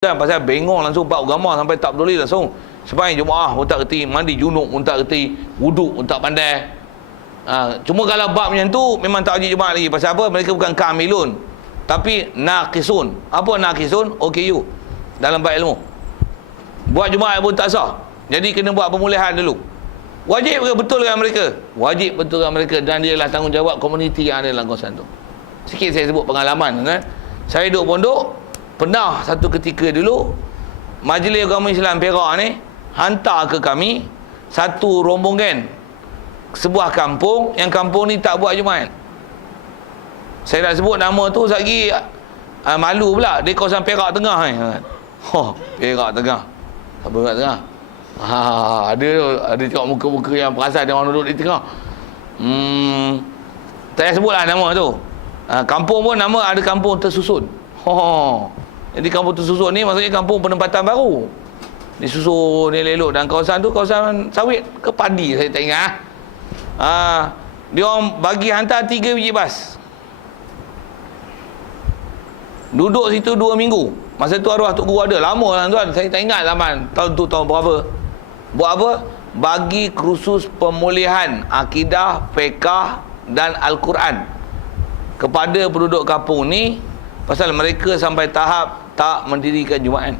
Dan pasal bengong langsung bab agama sampai tak peduli langsung sembahyang Jumaat pun tak reti, mandi junub pun tak reti, wuduk pun tak pandai. Cuma kalau bab macam tu memang tak wajib Jumaat lagi. Pasal apa? Mereka bukan kamilun, tapi naqisun. Apa naqisun? OKU dalam bab ilmu. Buat Jumaat pun tak sah. Jadi kena buat pemulihan dulu. Wajib ke betulkan mereka? Wajib betulkan mereka, dan dia adalah tanggungjawab komuniti yang ada dalam kawasan tu. Sikit saya sebut pengalaman kan. Saya duduk pondok, pernah satu ketika dulu Majlis Agama Islam Perak ni hantar ke kami satu rombongan sebuah kampung, yang kampung ni tak buat Jumaat. Saya nak sebut nama tu lagi malu pula. Dia kawasan Perak Tengah ni. Perak Tengah. Apa Perak Tengah? Ada tengok muka-muka yang perasan dia orang duduk di tengah. Tak payah sebutlah nama tu. Kampung pun nama ada kampung tersusun. Jadi kampung tersusun ni maksudnya kampung penempatan baru. Disusun elok-elok, dan kawasan tu kawasan sawit ke padi saya tak ingat. Dia orang bagi hantar 3 biji bas. Duduk situ 2 minggu. Masa tu arwah Tok Guru ada, lama lah tuan. Saya tak ingat zaman tahun tu tahun berapa. Buat apa? Bagi kursus pemulihan akidah, fiqh dan Al-Quran kepada penduduk kampung ni, pasal mereka sampai tahap tak mendirikan Jumaat.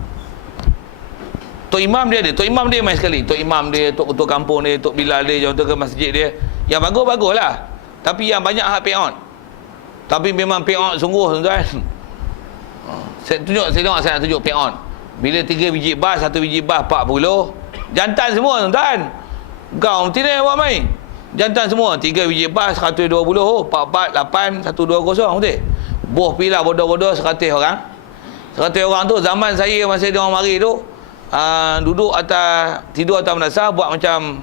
Tok Imam dia ada, Tok Imam dia main sekali. Tok Imam dia, Tok kampung dia, Tok Bilal dia, contoh ke masjid dia. Yang bagus-bagus lah. Tapi yang banyak hak pay-out. Tapi memang pay-out sungguh tuan-tuan. Saya nak tunjuk pay-out. Bila 3 biji bas, 1 biji bas 40. Jantan semua tuan-tuan. Kau tidak buat main. Jantan semua, 3 biji bas 120, 44, 8, 120 betul. Boh pilah bodoh-bodoh 100 orang. 100 orang tu zaman saya masa dia orang mari tu, duduk atas, tidur atas menasah, buat macam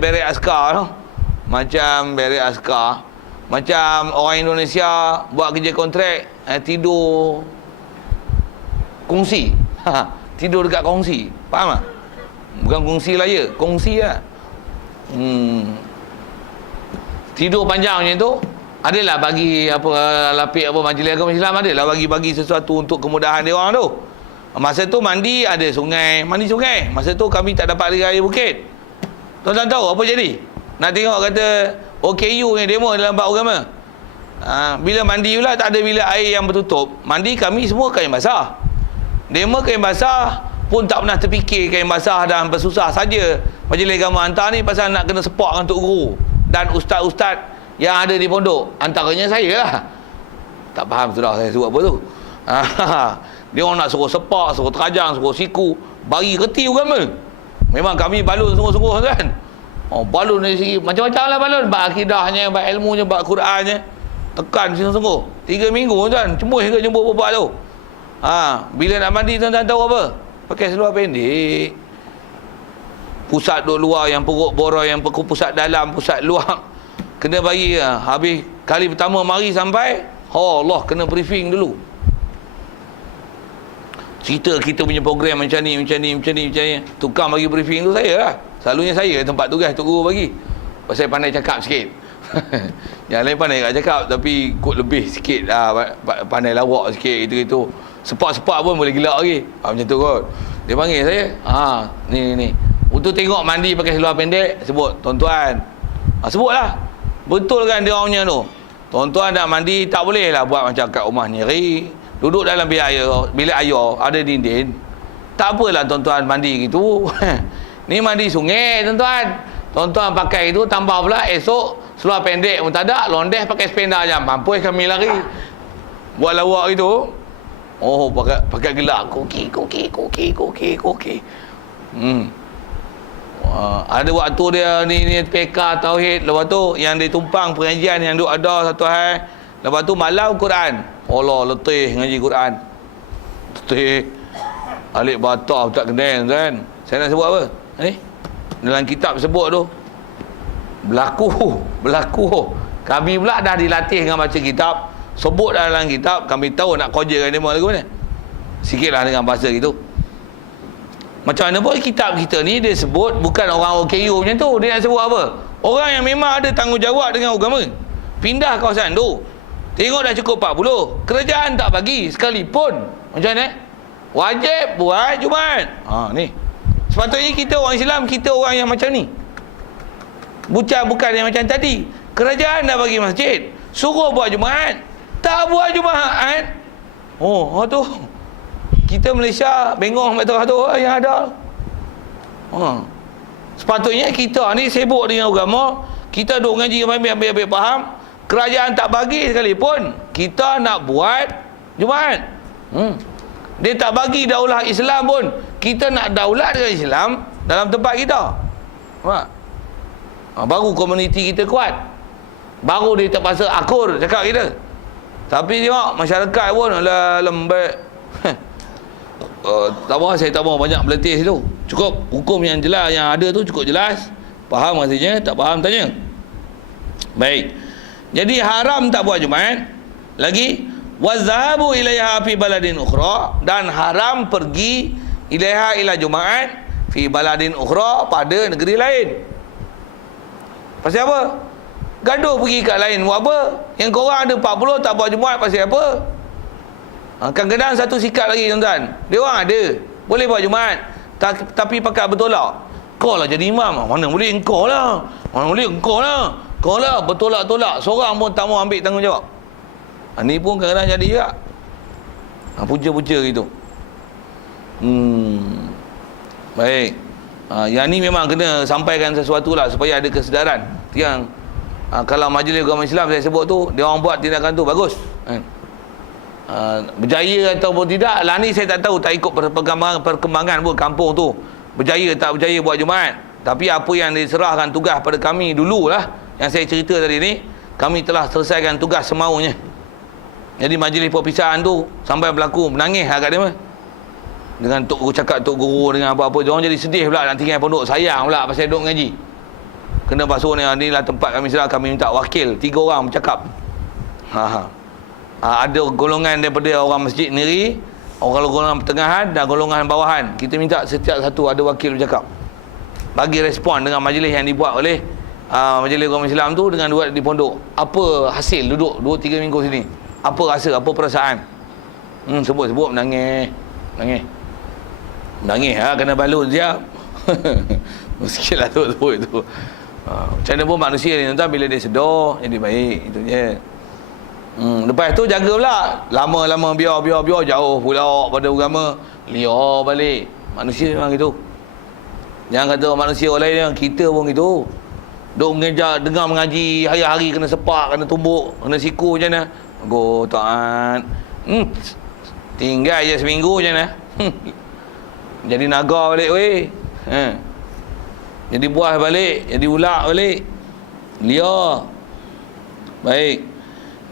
beret askar tu. Macam beret askar. Macam orang Indonesia buat kerja kontrak, tidur kongsi. Tidur dekat kongsi. Faham tak? Bukan kongsi laya, kongsi lah. Tidur panjang macam tu. Adalah bagi lapik Majlis Agama Islam adalah bagi sesuatu untuk kemudahan dia orang tu. Masa tu mandi ada sungai, mandi sungai. Masa tu kami tak dapat air bukit. Tuan-tuan tahu apa jadi? Nak tengok kata OKU ni demo dalam bab agama. Bila mandi pula tak ada bilik air yang bertutup. Mandi kami semua kain basah. Demo kain basah pun tak pernah terfikir kain basah dan bersusah saja. Majlis Agama hantar ni pasal nak kena sepak dengan Tok Guru dan ustaz-ustaz yang ada di pondok, antaranya saya lah. Tak faham sudah saya sebut apa tu. Dia orang nak suruh sepak, suruh terajang, suruh siku, bagi reti agama. Memang kami balun sungguh-sungguh kan. Balun dari segi macam-macam lah balun. Bab akidahnya, bab ilmunya, bab Qurannya. Tekan sungguh-sungguh. 3 minggu tuan, cemuh ke jemput bapak tu. Bila nak mandi tuan-tuan tahu apa? Pakai seluar pendek. Pusat duduk luar, yang perut boroi, yang pusat dalam, pusat luar. Kena bagi habis kali pertama mari sampai, Allah kena briefing dulu. Cerita kita punya program macam ni. Tukang bagi briefing tu saya lah. Selalunya saya tempat tugas Tok Guru bagi. Pasal pandai cakap sikit. Yang lain pandai tak cakap, tapi kot lebih sikit lah, pandai lawak sikit gitu. Sepak-sepak pun boleh gelak lagi. Macam tu kot. Dia panggil saya, ni. Untuk tengok mandi pakai seluar pendek, sebut tuan-tuan. Sebutlah. Betul kan dia orangnya tu? Tuan-tuan nak mandi tak boleh lah buat macam kat rumah Nyeri. Duduk dalam bilik air ada dinding. Tak apalah tuan-tuan mandi gitu. Ni mandi sungai tuan-tuan. Tuan-tuan pakai itu, tambah pula esok seluar pendek pun tak ada, londeh pakai sependa je. Mampus kami lari. Buat lawak itu. Pakai gelak. Koki. Ada waktu dia ni PK Tauhid, lepas tu yang dia tumpang pengajian yang duk ada satu hari, lepas tu malam Quran. Allah letih ngaji Quran. Letih. Alik batak tak kenal kan. Saya nak sebut apa? Dalam kitab sebut tu berlaku. Kami pula dah dilatih dengan baca kitab. Sebut dalam kitab, kami tahu nak koja dengan demo lagu mana. Sikitlah dengan bahasa gitu. Macam mana pun kitab kita ni dia sebut bukan orang OKU macam tu. Dia nak sebut apa? Orang yang memang ada tanggungjawab dengan agama. Pindah kawasan tu. Tengok dah cukup 40. Kerajaan tak bagi sekalipun. Macam mana? Wajib buat Jumaat. Ni. Sepatutnya kita orang Islam, kita orang yang macam ni. Bukan yang macam tadi. Kerajaan dah bagi masjid, suruh buat Jumaat, tak buat Jumaat. Tu. Kita Malaysia bengong betul-betul yang ada. Sepatutnya kita ni sibuk dengan agama, kita duk ngaji ambil faham. Kerajaan tak bagi sekalipun, kita nak buat Jumaat. Dia tak bagi daulah Islam pun, kita nak daulat dengan Islam dalam tempat kita. Baru komuniti kita kuat, baru dia terpaksa akur cakap kita. Tapi tengok masyarakat pun lembek. Tak apa, saya tak mau banyak berletih situ. Cukup hukum yang jelas yang ada tu cukup jelas. Faham maksudnya, tak faham tanya. Baik. Jadi haram tak buat Jumaat. Lagi wazahabu ilaiha fi baladin ukhra, dan haram pergi ilaiha ila Jumaat fi baladin ukhra, pada negeri lain. Pasal apa? Gaduh pergi kat lain buat apa? Yang korang ada 40 tak buat Jumaat pasal apa? Kadang-kadang satu sikap lagi tuan-tuan. Dia orang ada boleh buat Jumaat, tapi pakai bertolak. Kau lah jadi imam. Mana boleh engkau lah. Mana boleh engkau lah. Kau lah bertolak-tolak. Seorang pun tak mau ambil tanggungjawab. Ni pun kadang-kadang jadi juga. Punca-punca gitu. Baik. Yang ni memang kena sampaikan sesuatu lah supaya ada kesedaran. Yang kalau Majlis Agama Islam saya sebut tu, dia orang buat tindakan tu bagus. Berjaya ataupun tidak lah ni saya tak tahu, tak ikut perkembangan pun kampung tu berjaya tak berjaya buat Jumaat. Tapi apa yang diserahkan tugas pada kami dululah, yang saya cerita tadi ni, kami telah selesaikan tugas semaunya. Jadi majlis perpisahan tu sampai berlaku menangis agak dia mah. Dengan tok guru cakap, tok guru dengan apa-apa, dia orang jadi sedih pula nak tinggal pondok, sayang pula pasal duduk mengaji. Kena basuh ni lah tempat kami sedar, kami minta wakil 3 orang bercakap. Ada golongan daripada orang masjid sendiri, orang golongan pertengahan dan golongan bawahan. Kita minta setiap satu ada wakil bercakap, bagi respon dengan majlis yang dibuat oleh Majlis Agama Islam tu dengan buat di pondok. Apa hasil duduk 2-3 minggu sini? Apa rasa, apa perasaan? Sebut-sebut menangis kena balun siap. Muskil lah tu sebut itu. Macam mana pun manusia ni tuan, bila dia sedar jadi baik, itu je. Lepas tu jaga pula. Lama-lama biar jauh pula pada agama, liar balik. Manusia memang gitu. Jangan kata manusia orang lain, kita pun gitu. Duk mengejar, dengar mengaji hari-hari kena sepak, kena tumbuk, kena siku macam mana? Go taat. Tinggal je seminggu macam mana? Jadi naga balik weh. Jadi buah balik, jadi ulak balik. Liar. Baik.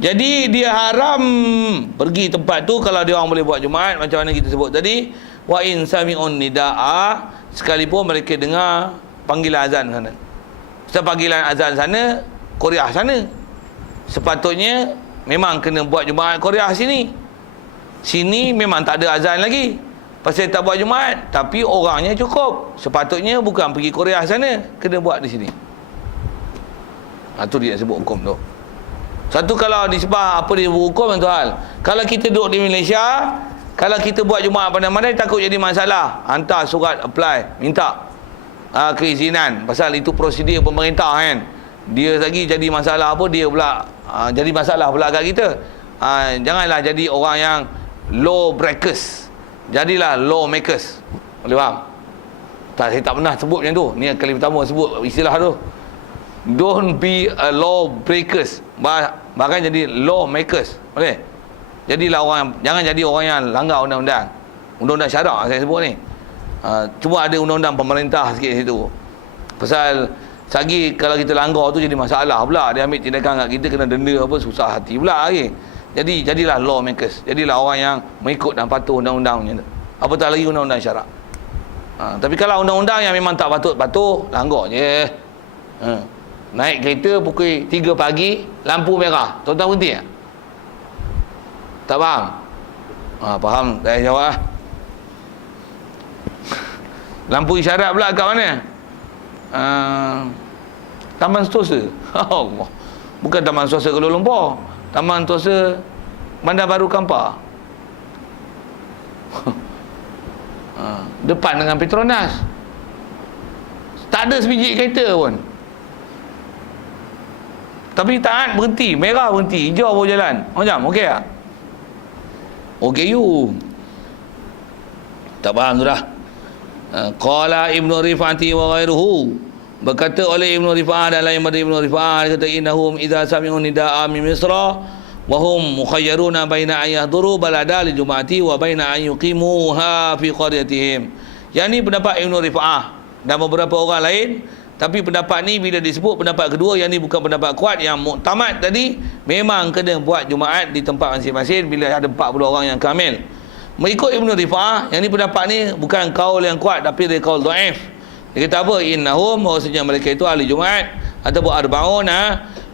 Jadi dia haram pergi tempat tu kalau dia orang boleh buat Jumaat, macam mana kita sebut tadi. Wa in sami'un nidaa, sekalipun mereka dengar panggilan azan sana. Sebab panggilan azan sana, Korea sana, sepatutnya memang kena buat Jumaat Korea sini. Sini memang tak ada azan lagi, pasal tak buat Jumaat, tapi orangnya cukup. Sepatutnya bukan pergi Korea sana, kena buat di sini. Itu dia sebut hukum tu. Satu, kalau disebab apa dia berhukum tu hal. Kalau kita duduk di Malaysia, kalau kita buat Jumaat pandai-pandai, takut jadi masalah. Hantar surat apply, minta keizinan. Pasal itu prosedur pemerintah kan. Dia lagi jadi masalah apa, dia pula jadi masalah pula kat kita. Janganlah jadi orang yang law breakers, jadilah law makers. Boleh faham? Tak, saya tak pernah sebut macam tu. Ni kali pertama sebut istilah tu. Don't be a law breakers, bahkan jadi law makers. Boleh? Jadilah orang, jangan jadi orang yang langgar undang-undang. Undang-undang syarak saya sebut ni. Cuma ada undang-undang pemerintah sikit situ. Pasal sagi kalau kita langgar tu jadi masalah pula. Dia ambil tindakan kat kita, kena denda apa, susah hati pula lagi. Jadi jadilah law makers. Jadilah orang yang mengikut dan patuh undang-undang macam tu. Apatah lagi undang-undang syarak. Tapi kalau undang-undang yang memang tak patut-patut, langgar je. Naik kereta pukul 3 pagi, lampu merah, tuan-tuan berhenti tak? Tak faham? Faham, saya jawab lah. Lampu isyarat pula kat mana? Taman Setosa. Bukan Taman Setosa Kuala Lumpur, Taman Setosa Bandar Baru Kampar. Depan dengan Petronas. Tak ada sebiji kereta pun. Tapi taat berhenti, merah berhenti, hijau baru jalan. Macam okey tak? Okey you. Tak faham tu dah. Qala Ibnu Rifa'ati wa ghairuhu, berkata oleh Ibnu Rifa'ah dan lain daripada Ibnu Rifa'ah, dia kata innahum idza sami'u nida'a min Misra wa hum mukhayyaruna baina an yahduru balada li jum'ati wa baina an yuqimuha fi qaryatihim. Yang ni pendapat Ibnu Rifa'ah dan beberapa orang lain. Tapi pendapat ni bila disebut pendapat kedua, yang ni bukan pendapat kuat. Yang muktamad tadi memang kena buat Jumaat di tempat masing-masing bila ada 40 orang yang kamil. Mengikut Ibnu Rifa'ah, yang ni pendapat ni bukan kaul yang kuat tapi dia kaul dhaif. Dia kata apa? Innahum, bahawasanya mereka itu ahli Jumaat ataupun arba'un,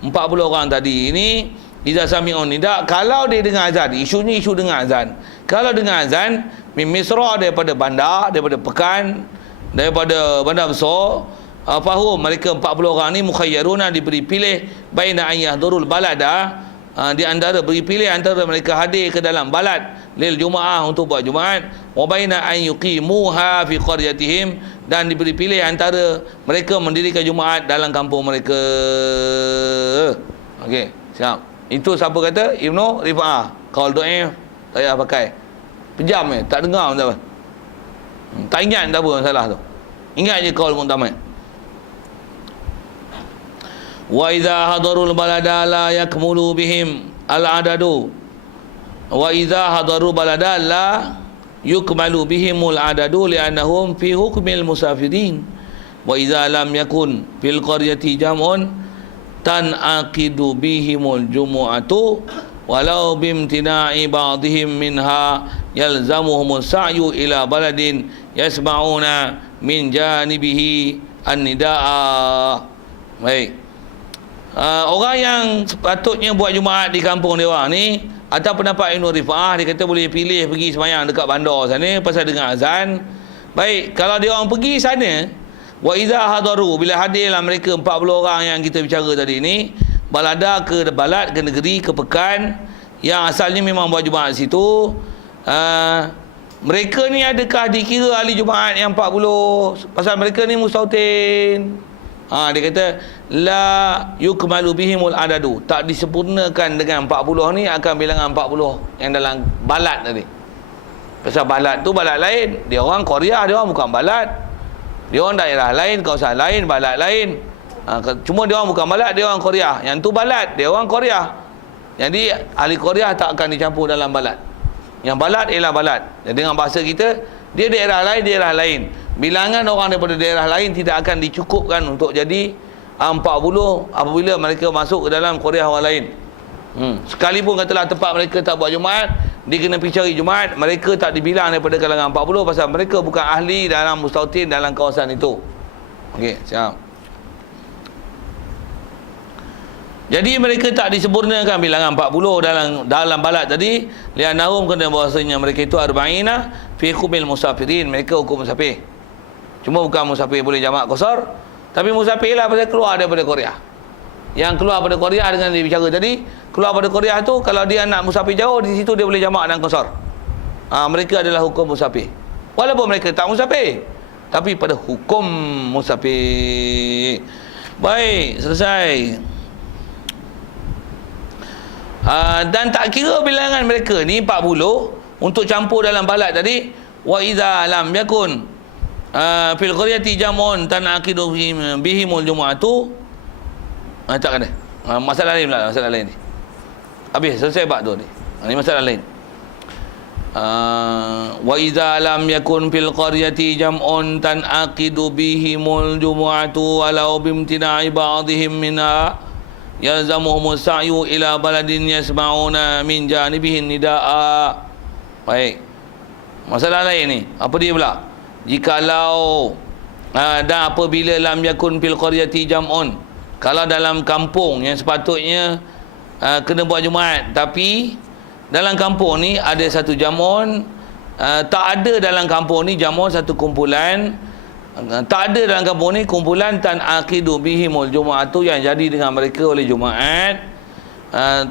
40 orang tadi ini idza sami'un nida, kalau dia dengar azan, isunya isu dengar azan. Kalau dengar azan min Misra, daripada bandar, daripada pekan, daripada bandar besar, fahum mereka 40 orang ni mukhayyaruna, diberi pilih baina an yahdurul balada, di antara beri pilih antara mereka hadir ke dalam balad lil jumaah untuk buat Jumaat, wa baina an yuqimuha fi qaryatihim, dan diberi pilih antara mereka mendirikan Jumaat dalam kampung mereka. Okey, siap. Itu siapa kata? Ibnu Rifa'ah. Qaul dhaif tak payah pakai. Pejam tak dengar pun tak apa. Tak ingat tak apa masalah tu. Ingat je qaul muktamad. Wa idza hadarul balada la yakmulu bihim al-adadu, wa idza hadaru balada la yukmalu bihimul adadu li'annahum fi hukmil musafirin, wa idza lam yakun fil qaryati jam'un tan'aqidu bihimul jumu'atu walau bimtina'i ba'dihim minha yalzamuhum sa'yu ila baladin yasma'una min janibihi an-nida'a. Baik. Orang yang sepatutnya buat Jumaat di kampung dia orang ni, atau pendapat Ibnu Rifa'ah, dia kata boleh pilih pergi sembahyang dekat bandar sana pasal dengar azan. Baik, kalau dia orang pergi sana, wa idza hadaru, bila hadirlah mereka 40 orang yang kita bicara tadi ni, balada ke balad, ke negeri, ke pekan yang asalnya memang buat Jumaat situ, mereka ni adakah dikira ahli Jumaat yang 40? Pasal mereka ni mustautin. Dia kata la yukmalu bihimul adadu, tak disempurnakan dengan 40 ni akan bilangan 40 yang dalam balad tadi. Pasal balad tu balad lain, dia orang Korea, dia orang bukan balad. Dia orang daerah lain, kawasan lain, balad lain. Cuma dia orang bukan balad, dia orang Korea. Yang tu balad, dia orang Korea. Jadi ahli Korea tak akan dicampur dalam balad. Yang balad ialah balad. Jadi dengan bahasa kita, dia daerah lain. Bilangan orang daripada daerah lain tidak akan dicukupkan untuk jadi 40 apabila mereka masuk ke dalam Korea orang lain. Sekalipun katalah tempat mereka tak buat Jumaat, dia kena pergi cari Jumaat, mereka tak dibilang daripada kalangan 40 pasal mereka bukan ahli dalam mustautin dalam kawasan itu. Okey, siap. Jadi mereka tak disempurnakan bilangan 40 dalam balad tadi, li'annahum, kena bahasanya mereka itu arba'ina fi hukmil musafirin, mereka hukum musafir. Cuma bukan musafir boleh jamak qasar, tapi musafir lah pasal keluar daripada Korea. Yang keluar daripada Korea dengan dia bicara tadi, keluar daripada Korea tu kalau dia nak musafir jauh, di situ dia boleh jamak dan qasar. Mereka adalah hukum musafir. Walaupun mereka tak musafir, tapi pada hukum musafir. Baik, selesai. Dan tak kira bilangan mereka ni 40 untuk campur dalam balad tadi. Wa idza lam yakun fil qaryati jam'un tanaqidu bihimul jumu'atu, tak ada masalah lain pula, masalah lain ni habis, selesai bab tu ni. Ini masalah lain. Wa idza lam yakun fil qaryati jam'un tanaqidu bihimul jumu'atu walau bimtina'i ba'dihim minha yalzamuhum sa'yu ila baladin yasma'una min janibihin nida'a. Baik, masalah lain ni apa dia pula? Jikalau dan apabila lam yakun fil qaryati jam'un, kalau dalam kampung yang sepatutnya kena buat Jumaat, tapi dalam kampung ni ada satu jam'un, tak ada dalam kampung ni jam'un, satu kumpulan, tak ada dalam kampung ni kumpulan tanaqidu bihimul jumu'atu, yang jadi dengan mereka oleh Jumaat.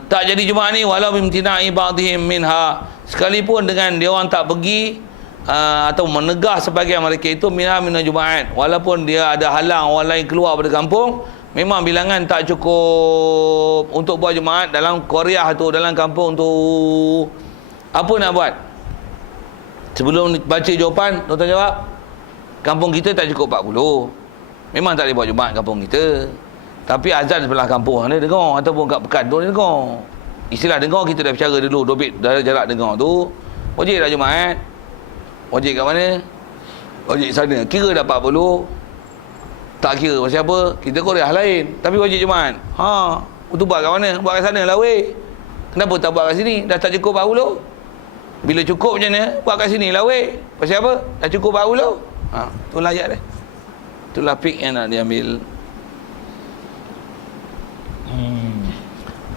Tak jadi Jumaat ni walau bimtina'i ba'dihim minha, sekalipun dengan dia orang tak pergi atau menegah sebagian mereka itu mina Jumaat, walaupun dia ada halang orang lain keluar dari kampung, memang bilangan tak cukup untuk buat Jumaat dalam Korea tu, dalam kampung tu. Apa nak buat? Sebelum baca jawapan, tuan-tuan jawab. Kampung kita tak cukup 40. Memang tak boleh buat Jumaat kampung kita. Tapi azan sebelah kampung ni dengar, ataupun kat Pekan tu ni dengar. Istilah dengar kita dah bicara dulu, dobit jarak dengar tu. Wajib dah Jumaat. Wajib kat mana? Wajib sana. Kira dah 40. Tak kira pasal apa? Kita Korea lain. Tapi wajib Jumaat. Tu buat kat mana? Buat kat sana lah weh. Kenapa tak buat kat sini? Dah tak cukup 40. Bila cukup macam mana? Buat kat sini lah weh. Pasal apa? Dah cukup 40. Itulah ayat dia. Itulah pik yang nak diambil.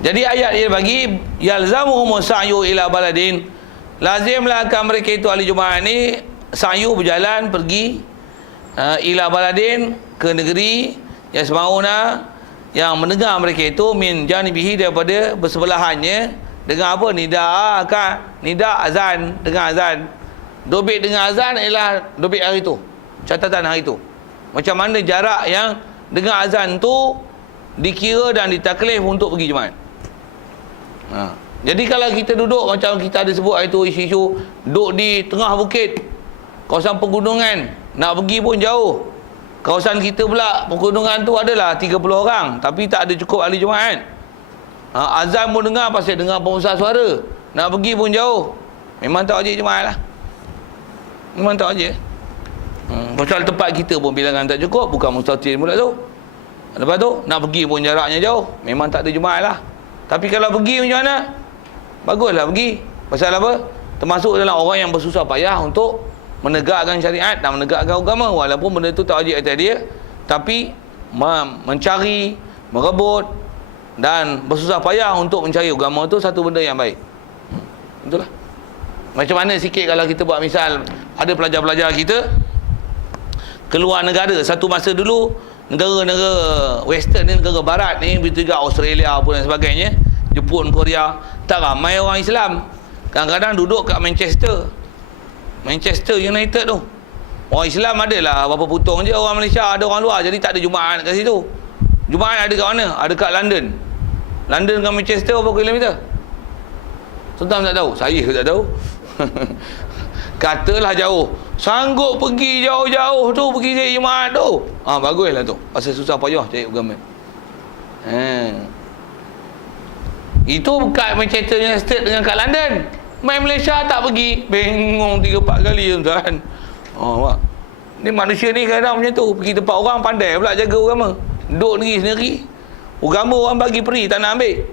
Jadi ayat dia bagi yalzamuhum sa'yu ila baladin, lazimlah akan mereka itu ahli Jumaat ni sa'yu, berjalan pergi ila baladin, ke negeri yasmauna, yang mendengar mereka itu min janibihi, daripada bersebelahannya. Dengar apa? Nida kan? Nida azan, dengar azan. Dobit dengar azan ialah dobit hari itu, catatan hari itu. Macam mana jarak yang dengar azan tu dikira dan ditaklif untuk pergi Jumaat. Jadi kalau kita duduk macam kita ada sebut itu isu-isu, duduk di tengah bukit, kawasan pegunungan, nak pergi pun jauh. Kawasan kita pula pegunungan tu adalah 30 orang, tapi tak ada cukup ahli Jumaat. Azan pun dengar, pasal dengar pengusaha suara, nak pergi pun jauh. Memang tak wajib Jumaat lah. Memang tak wajib. Pasal tempat kita pun bilangan tak cukup, bukan mustahil pula tu. Lepas tu nak pergi pun jaraknya jauh, memang tak ada Jumaat lah. Tapi kalau pergi macam mana? Baguslah pergi. Pasal apa? Termasuk dalam orang yang bersusah payah untuk menegakkan syariat dan menegakkan agama, walaupun benda tu tak wajib atas dia, tapi mencari, merebut dan bersusah payah untuk mencari agama tu satu benda yang baik. Itulah. Macam mana sikit kalau kita buat misal, ada pelajar-pelajar kita keluar negara. Satu masa dulu negara-negara western ni, negara barat ni, begitu juga Australia pun dan sebagainya, Jepun, Korea, tak ramai orang Islam. Kadang-kadang duduk kat Manchester United tu, orang Islam adalah berapa putung je, orang Malaysia ada orang luar, jadi tak ada Jumaat kat situ. Jumaat ada kat mana? Ada kat London. London dengan Manchester berapa kilometer? Sultan tak tahu, saya tak tahu. Katalah jauh, sanggup pergi jauh-jauh tu, pergi cari Jumaat tu, baguslah tu. Pasal susah payah cari agama. Itu kat Manchester United dengan kat London. Main Malaysia tak pergi, bengong 3-4 kali tuan. Ni manusia ni kadang macam tu, pergi tempat orang pandai pula jaga agama. Duduk negeri sendiri, agama orang bagi peri, tak nak ambil.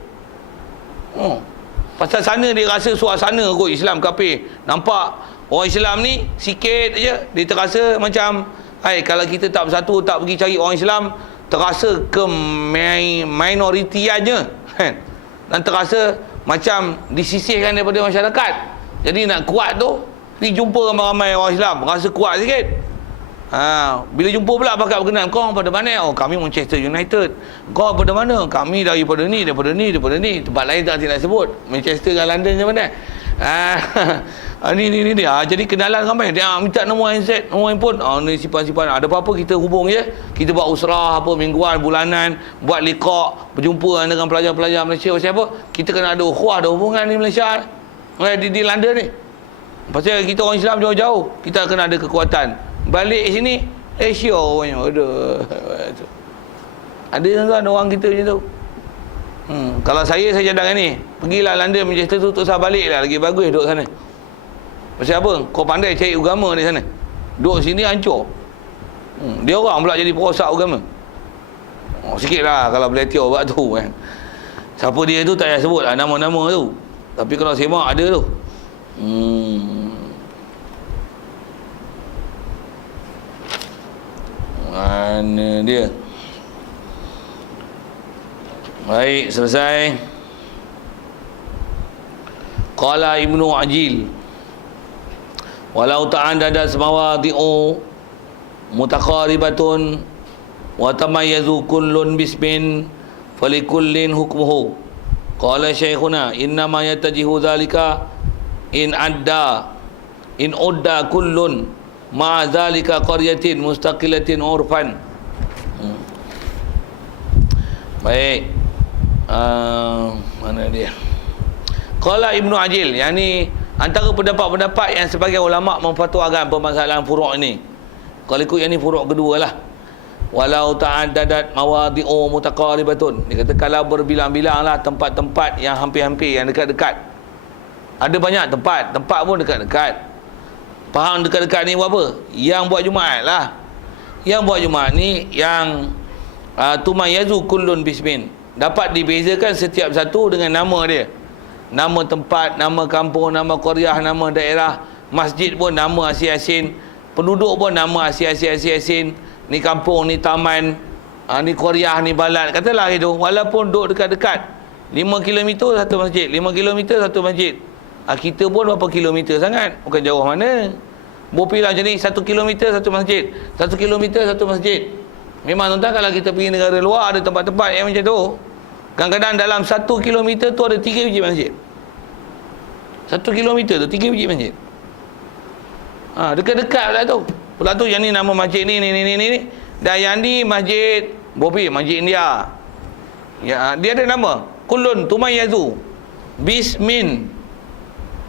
Pasal sana dia rasa suasana kot Islam kafir. Nampak orang Islam ni sikit aja, dia terasa macam kalau kita tak bersatu, tak pergi cari orang Islam, terasa ke minoritiannya kan? Dan terasa macam disisihkan daripada masyarakat. Jadi nak kuat tu, pergi jumpa ramai-ramai orang Islam, rasa kuat sikit. Bila jumpa pula bakal berkenan, kau pada mana? Kami Manchester United. Kau pada mana? Kami daripada ni. Tempat lain tak nak sebut. Manchester dengan London macam mana? Ni dia. Jadi kenalan ramai. Dia minta nombor handset, nombor handphone. Ni simpan-simpan. Ada apa-apa kita hubung je. Kita buat usrah apa mingguan, bulanan, buat liqa, berjumpa dengan pelajar-pelajar Malaysia. Pasal apa? Kita kena ada ukhuwah, ada hubungan di Malaysia. Di London ni. Pasal kita orang Islam jauh-jauh, kita kena ada kekuatan. Balik sini, Asia orangnya ada tuan orang kita macam tu. Kalau saya cadangkan ni, pergilah London, Manchester tu, tak usah balik lah, lagi bagus duduk sana. Pasal apa? Kau pandai cari agama di sana, duduk sini hancur. Dia orang pula jadi perosak agama. Sikit lah kalau boleh tiup buat tu kan. Siapa dia tu tak payah sebut lah nama-nama tu, tapi kalau semak ada tu. Mana dia? Baik, selesai. Qala Ibnu Ajil, walau ta'addadat mawadi'u mutaqaribatun wa tamayyazu kullun bismin falikullin hukmuhu. Qala syekhuna innama yatajihu dhalika in adda in udda kullun ma'a zalika qaryatin mustaqilatin urfan. Baik. Mana dia? Qala Ibnu Ajil, yang ni antara pendapat-pendapat yang sebagai ulama memfatwakan permasalahan furu' ini. Kalau ikut yang ni furu' kedua lah. Walau ta'addadat mawadi'u mutaqaribatun. Dia kata kalau berbilang-bilang lah tempat-tempat yang hampir-hampir, yang dekat-dekat. Ada banyak tempat, tempat pun dekat-dekat. Faham dekat-dekat ni buat apa? Yang buat Jumaat lah. Yang buat Jumaat ni yang tumayyazu kullun bismin. Dapat dibezakan setiap satu dengan nama dia. Nama tempat, nama kampung, nama qaryah, nama daerah. Masjid pun nama asin-asin. Penduduk pun nama asin-asin. Ni kampung, ni taman, ni qaryah, ni balad. Katalah itu, walaupun duduk dekat-dekat. 5 km satu masjid, 5 km satu masjid. Kita pun berapa kilometer sangat, bukan jauh mana. Bopilah macam ni, 1 km satu masjid, 1 km satu masjid. Memang tuan-tuan, kalau kita pergi negara luar, ada tempat-tempat yang macam tu. Kadang-kadang dalam 1 km tu ada 3 biji masjid. 1 km tu 3 biji masjid. Dekat-dekat lah tu. Pula tu yang ni nama masjid ni. Dan yang ni masjid Bopi, masjid India. Ya, dia ada nama Kullun Tumayyazu Bismin.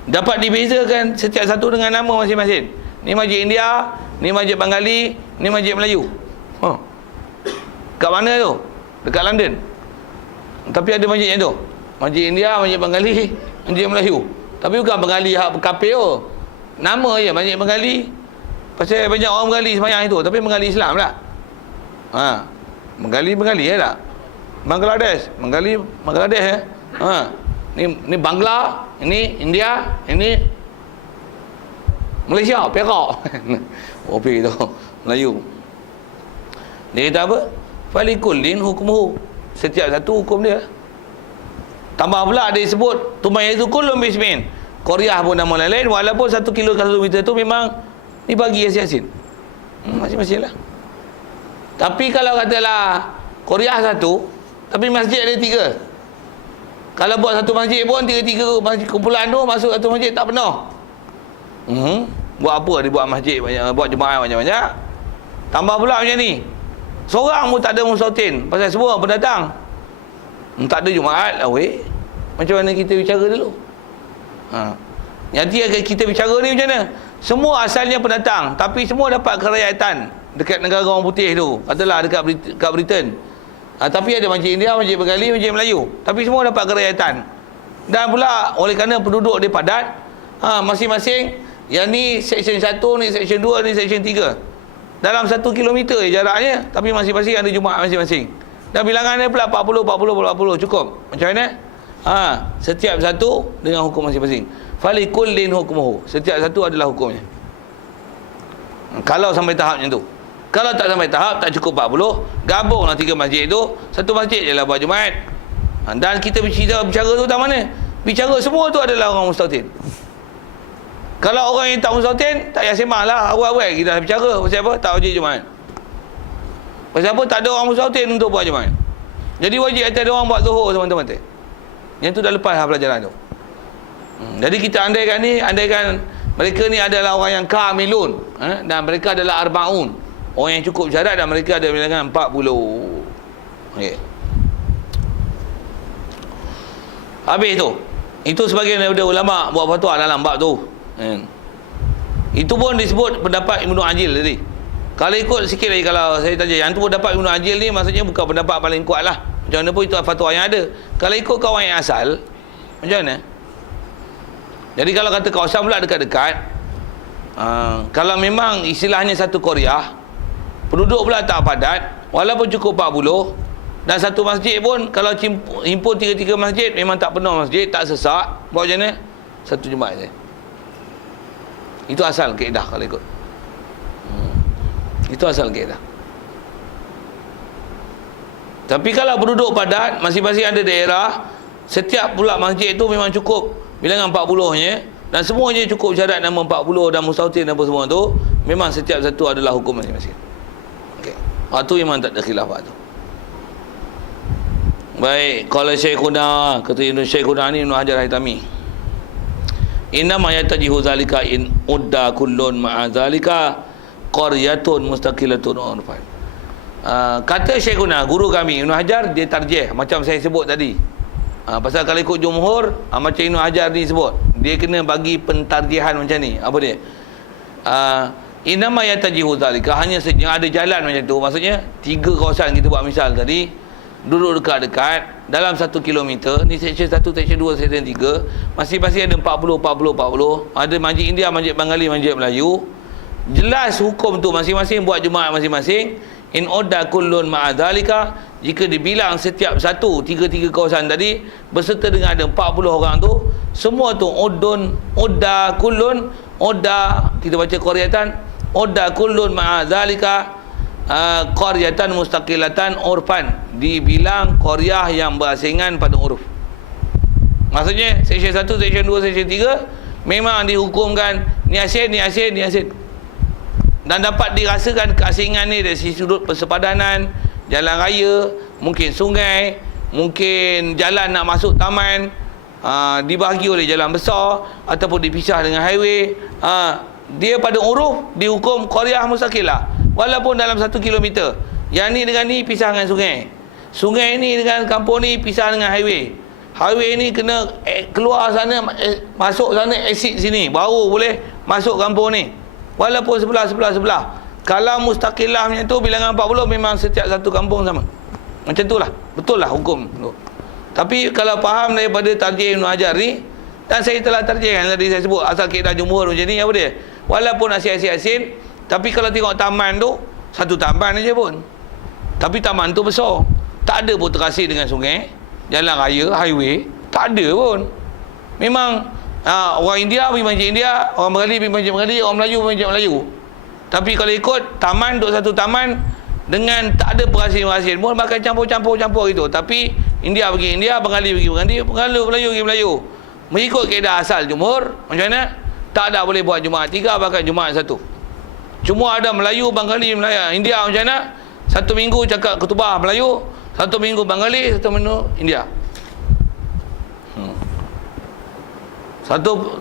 Dapat dibezakan setiap satu dengan nama masing-masing. Ni masjid India, ni masjid Bengali, ni masjid Melayu. Kat mana tu? Dekat London. Tapi ada masjid yang tu. Masjid India, masjid Bengali, masjid Melayu. Tapi bukan Bengali hak kafir tu. Nama je masjid Bengali. Pasal banyak orang Bengali sembahyang itu, tapi Bengali Islam lah. Bengali ya tak? Bangladesh ya. Ni Bangla, ini India, ini Malaysia, Perak. Opi tu Melayu. Dia kata apa? Falikullin hukmuhu. Setiap satu hukum dia. Tambah pula dia sebut tumayyizu kullun bismin. Qaryah pun nama lain, walaupun 1 kilometer tu memang dibagi asin-asin. Masing-masing lah. Tapi kalau katalah Qaryah satu, tapi masjid ada 3. Kalau buat satu masjid pun 3 masjid kumpulan tu masuk satu masjid tak penuh. Buat apa dia buat masjid banyak, buat jemaah banyak-banyak. Tambah pula macam ni. Seorang pun tak ada musautin, pasal semua pendatang. Tak ada Jumaat lah weh. Macam mana kita bicara dulu? Nanti kita bicara ni macam mana? Semua asalnya pendatang, tapi semua dapat kerakyatan dekat negara orang putih tu. Katalah dekat Britain. Tapi ada masjid India, masjid Bengali, masjid Melayu. Tapi semua dapat kerakyatan. Dan pula oleh kerana penduduk dia padat, masing-masing, yang ni section 1, ni section 2, ni section 3. Dalam 1 kilometer jaraknya, tapi masing-masing ada Jumaat masing-masing. Dan bilangan dia pula 40, cukup. Macam mana? Setiap satu dengan hukum masing-masing. Falikullin hukmuhu. Setiap satu adalah hukumnya. Kalau sampai tahap macam tu. Kalau tak sampai tahap, tak cukup 40, gabunglah 3 masjid tu, satu masjid je lah buat Jumaat. Dan kita bicara tu tak mana? Bicara semua tu adalah orang mustautin. Kalau orang yang tak mustautin, tak payah sembang lah. Awal-awal kita dah bicara. Pasal apa? Tak wajib Jumaat. Pasal apa? Tak ada orang mustautin untuk buat Jumaat. Jadi wajib atas ada orang buat zuhur teman-teman. Yang tu dah lepas pelajaran tu. Jadi kita andaikan mereka ni adalah orang yang kamilun, dan mereka adalah arbaun, orang yang cukup syarat, dan mereka ada bilangan 40. Okey. Habis tu. Itu sebagian daripada ulama buat fatwa dalam bab tu. Itu pun disebut pendapat Ibnu Ajil tadi. Kalau ikut sikit lagi, kalau saya tanya, yang tu pendapat Ibnu Ajil ni maksudnya bukan pendapat paling kuat lah. Macam mana pun itu fatwa yang ada. Kalau ikut kawan yang asal, macam mana? Jadi kalau kata kawasan pula dekat-dekat, kalau memang istilahnya satu qaryah, penduduk pula tak padat, walaupun cukup 40, dan satu masjid pun kalau himpun 3 masjid, memang tak penuh masjid, tak sesak, buat macam mana? Satu Jumaat je. Itu asal kaedah kalau ikut. Itu asal kaedah. Tapi kalau penduduk padat, masing-masing ada daerah, setiap pula masjid itu memang cukup bilangan 40-nya, dan semuanya cukup syarat nama 40 dan mustautin apa semua tu, memang setiap satu adalah hukum masing-masing. Okey. Tu memang tak ada khilaf tu. Baik, qala Syekhuna, kata Ibnu Syekhuna ni Ibnu Hajar Al-Haytami. Inna ma yatajihu zalika in udda kullun ma'a zalika qaryatun mustaqilatun urfan. Kata Syekhuna, guru kami Ibn Hajar, dia tarjih macam saya sebut tadi. Pasal kalau ikut jumhur, macam Ibn Hajar ni sebut, dia kena bagi pentarjihan macam ni. Apa dia? Inna ma yatajihu zalika, hanya saja ada jalan macam tu. Maksudnya 3 kawasan kita buat misal tadi, duduk dekat-dekat dalam 1 kilometer ni, section 1, section 2, section 3, masing-masing ada 40. Ada masjid India, masjid Bengali, masjid Melayu. Jelas hukum tu, masing-masing buat Jumaat masing-masing. In odda kullun ma'adzalika, jika dibilang setiap satu 3 kawasan tadi berserta dengan ada 40 orang tu, semua tu odda kullun, odda kita baca qaryatan, odda kullun ma'adzalika qaryatan mustaqilatan urfan, dibilang qaryah yang berasingan pada uruf. Maksudnya section 1, section 2, section 3 memang dihukumkan ni asin. Dan dapat dirasakan keasingan ni dari sudut persepadanan, jalan raya, mungkin sungai, mungkin jalan nak masuk taman, dibahagi oleh jalan besar ataupun dipisah dengan highway. Dia pada uruf dihukum qaryah mustaqilah walaupun dalam 1 kilometer. Yang ni dengan ni pisah dengan sungai. Sungai ni dengan kampung ni pisah dengan highway. Highway ni kena keluar sana, masuk sana, exit sini, baru boleh masuk kampung ni. Walaupun sebelah. Kalau mustaqilah macam tu, bilangan 40 memang setiap satu kampung sama. Macam tu lah. Betul lah hukum tu. Tapi kalau faham daripada tarjih Ibn Hajar ni, dan saya telah tarjihkan tadi saya sebut, asal kaedah jumhur macam ni, apa dia? Walaupun asin, tapi kalau tengok taman tu, satu taman aja pun. Tapi taman tu besar. Tak ada pun terasi dengan sungai, jalan raya, highway. Tak ada pun. Memang orang India pergi masjid India, orang Bengali pergi masjid Bengali, orang Melayu pergi masjid Melayu. Tapi kalau ikut taman, duduk satu taman dengan tak ada perasin pun, bahkan campur gitu. Tapi India pergi India, Bengali pergi Bengali, Melayu pergi Melayu. Mengikut kaedah asal jumhur, macam mana? Tak ada boleh buat Jumaat 3, bahkan Jumaat 1. Cuma ada Melayu, Bengali, India macam mana? 1 minggu cakap khutbah Melayu, 1 minggu Bengali, 1 minggu India.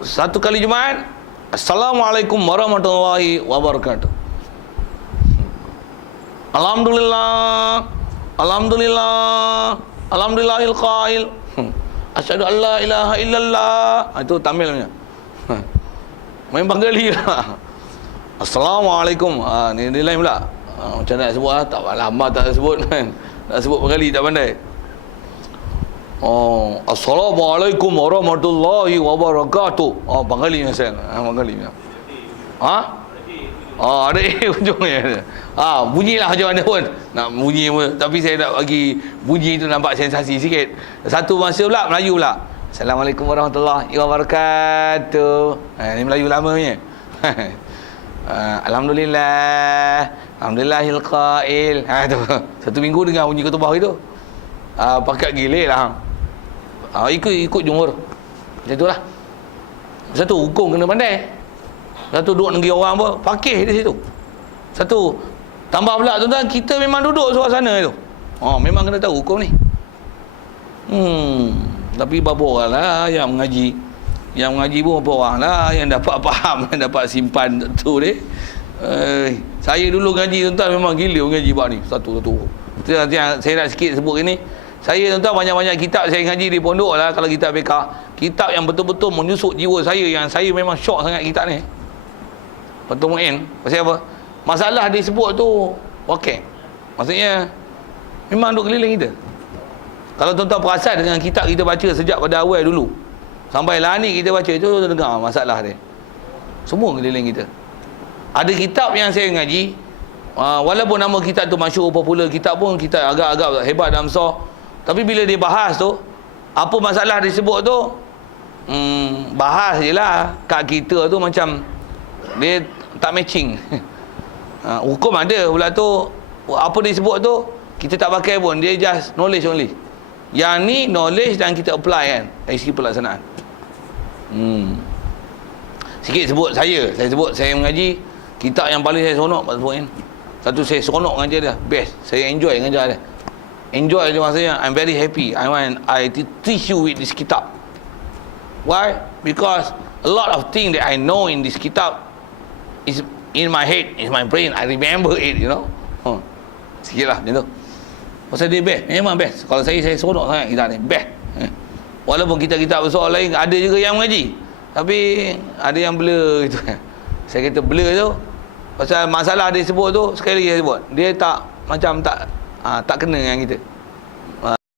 Satu kali Jumaat, Assalamualaikum warahmatullahi wabarakatuh. Alhamdulillahil qail. Asyhadu an la ilaha illallah. Itu Tamilnya. Main Bengali lah. Assalamualaikum. Ni lain pula. Macam nak sebut tak lama tak sebut kan. Nak sebut Bengali tak pandai. Assalamualaikum warahmatullahi wabarakatuh. Bengali macam Bengali macam. Ada ujungnya. Bunyilah macam mana pun. Nak bunyi pun, tapi saya nak bagi bunyi tu nampak sensasi sikit. Satu masa pula Melayu pula. Assalamualaikum warahmatullahi wabarakatuh. Ni Melayu lamanya. Alhamdulillahil qail. Tu. 1 minggu dengar bunyi khutbah itu. Pakat gila lah. Ikut jumhur. Macam itulah. Satu hukum kena pandai. Satu duduk negeri orang apa, fakih di situ. Satu tambah pula tuan-tuan, kita memang duduk suasana itu. Memang kena tahu hukum ni. Tapi berapa orang lah yang mengaji. Yang mengaji pun berapa orang lah yang dapat faham, yang dapat simpan tu ni. Saya dulu ngaji tuan-tuan memang gila mengaji bab ni. Satu-satu. Saya nak sikit sebut ini. Saya tuan-tuan banyak-banyak kitab saya ngaji di pondok lah. Kalau kitab BK, kitab yang betul-betul menyusuk jiwa saya, yang saya memang syok sangat kitab ni. Betul Mu'in. Pasal apa? Masalah disebut tu okey. Maksudnya memang duk keliling kita. Kalau tuan-tuan perasan dengan kitab kita baca sejak pada awal dulu sampai lah ni kita baca, itu dengar masalah dia. Semua keliling kita. Ada kitab yang saya ngaji, walaupun nama kitab tu masyhur, popular, kitab pun kitab agak-agak hebat dan besar, tapi bila dia bahas tu, apa masalah disebut tu, bahas je lah. Kat kita tu macam dia tak matching. Hukum ada pula tu, apa disebut tu kita tak pakai pun, dia just knowledge only. Yang ni knowledge dan kita apply kan dari segi pelaksanaan. Sikit sebut saya sebut saya mengaji, kitab yang paling saya seronok kan. Satu, saya seronok mengajar dia, best, saya enjoy mengajar dia. Enjoy je maksudnya I'm very happy. I teach you with this kitab. Why? Because a lot of things that I know in this kitab is in my head, in my brain. I remember it, you know. Sikit lah macam tu. Pasal dia best, memang best. Kalau saya seronok sangat kita ni, best. Walaupun kita besar lain, ada juga yang mengaji, tapi ada yang blur gitu. Saya kata blur tu pasal masalah dia sebut tu, sekali lagi saya sebut, dia tak macam tak kena dengan kita.